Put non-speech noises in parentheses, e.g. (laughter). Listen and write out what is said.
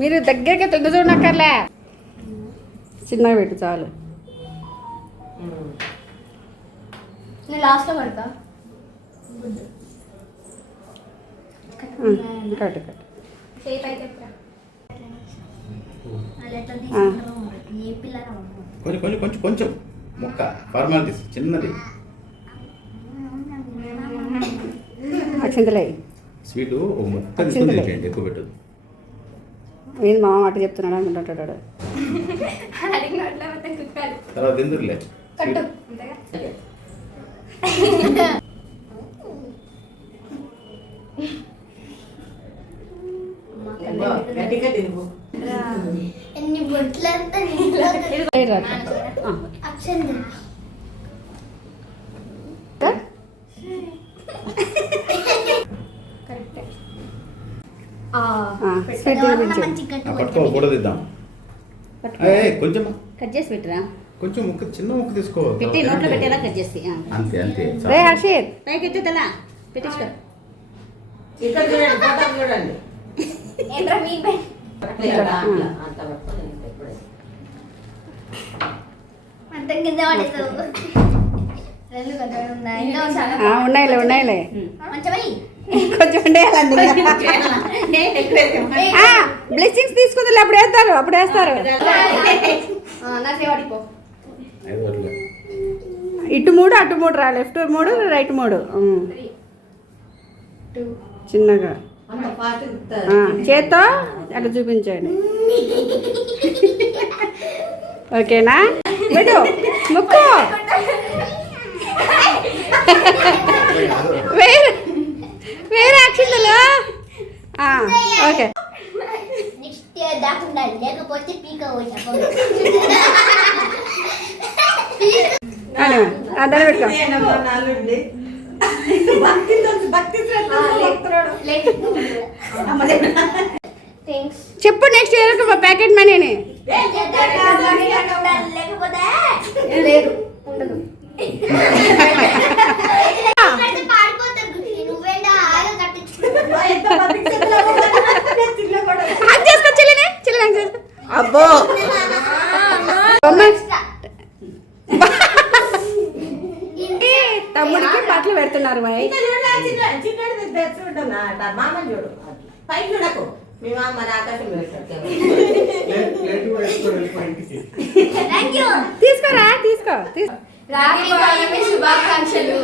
మీరు దగ్గరికి తొంగి చూడనక్కర్లే? చిన్నగా పెట్టు చాలు. నేను లాస్ట్లో పడతా. కట్టు కొంచెం కొంచెం కొంచెం కొంచెం. ముక్క ఫార్మాలిటీస్ చిన్నది. అక్షంతలే స్వీట్ తినేయండి ఎక్కువ పెట్టదు ఏంది మామ అట్ట చెప్తున్నాడు అనుకుంటాడు అడిగినట్లే మొత్తం కొంచెం. కట్ చేసి పెట్టరా? కొంచెం ముక్క చిన్న ముక్క తీసుకో. పెట్టి నోట్లో పెట్టేలా కట్ చేసి. అంతే అంతే రే. హర్షిత్ పైకి పెట్టేసుకో. ఇక్కడ చూడండి ఫోటో చూడండి. ఏంట్రా మీ అంత కింద ఉన్నాయిలే ఉన్నాయిలే. కొంచెం ఉండేయాలండి బ్లెస్సింగ్స్ తీసుకుంది. అప్పుడు వేస్తారు. అప్పుడు వేస్తారు. ఇటు మూడు అటు మూడు రా. లెఫ్ట్ మూడు రైట్ మూడు. చిన్నగా. చేత్తో అటు చూపించండి. ఓకేనా? పెట్టు. ముక్కు. (laughs) వేరే ఓకే. నెక్స్ట్ ఇయర్ దాకా ఉండాలి. లేకపోతే పీక పోయి అని దాన్ని పెట్టుకో. నాలుండి భక్తితో భక్తి థింగ్స్ చెప్పు నెక్స్ట్ ఇయర్ మా ప్యాకెట్ మనీని లేకపోతే లేదు. ఉండదు. అబ్బో. తమ్ముడికి బట్టలు పెడుతున్నారు మరి. తీసుకోరా తీసుకో శుభాకాంక్షలు.